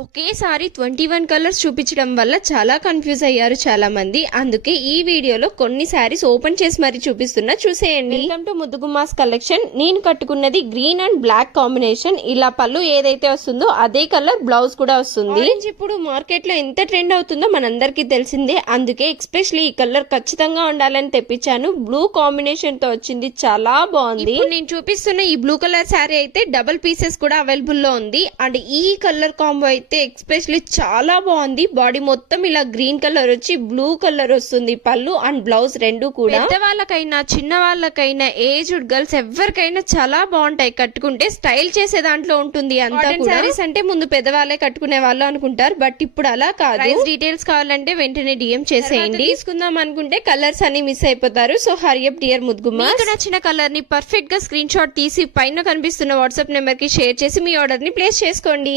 ఒకేసారి 21 కలర్స్ చూపించడం వల్ల చాలా కన్ఫ్యూజ్ అయ్యారు చాలా మంది. అందుకే ఈ వీడియోలో కొన్ని శారీస్ ఓపెన్ చేసి మరి చూపిస్తున్నా, చూసేయండి. Welcome to ముద్దుగుమ్మాస్ collection. నేను కట్టుకున్నది గ్రీన్ అండ్ బ్లాక్ కాంబినేషన్. ఇలా పళ్ళు ఏదైతే వస్తుందో అదే కలర్ బ్లౌజ్ కూడా వస్తుంది. ఇప్పుడు మార్కెట్ లో ఎంత ట్రెండ్ అవుతుందో మనందరికీ తెలిసిందే. అందుకే ఎస్పెషల్లీ ఈ కలర్ ఖచ్చితంగా ఉండాలని తెప్పించాను. బ్లూ కాంబినేషన్ తో వచ్చింది, చాలా బాగుంది. నేను చూపిస్తున్న ఈ బ్లూ కలర్ శారీ అయితే డబుల్ పీసెస్ కూడా అవైలబుల్ లో ఉంది. అండ్ ఈ కలర్ కాంబో అయితే ఎక్స్పెషల్లీ చాలా బాగుంది. బాడీ మొత్తం ఇలా గ్రీన్ కలర్ వచ్చి బ్లూ కలర్ వస్తుంది. పళ్ళు అండ్ బ్లౌజ్ రెండు కూడా పెద్దవాళ్ళకైనా చిన్న వాళ్ళకైనా ఏజ్డ్ గర్ల్స్ ఎవరికైనా చాలా బాగుంటాయి. కట్టుకుంటే స్టైల్ చేసే దాంట్లో ఉంటుంది. అంతా సారీస్ అంటే ముందు పెద్దవాళ్ళే కట్టుకునే వాళ్ళు అనుకుంటారు, బట్ ఇప్పుడు అలా కాదు. డీటెయిల్స్ కావాలంటే వెంటనే డిఎం చేసేయండి. తీసుకుందాం అనుకుంటే కలర్స్ అన్ని మిస్ అయిపోతారు. So hurry up dear ముద్దుగుమ్మ. మీకు నచ్చిన కలర్ ని పర్ఫెక్ట్ గా స్క్రీన్ షాట్ తీసి పైన కనిపిస్తున్న వాట్సాప్ నెంబర్ కి షేర్ చేసి మీ ఆర్డర్ ని ప్లేస్ చేసుకోండి.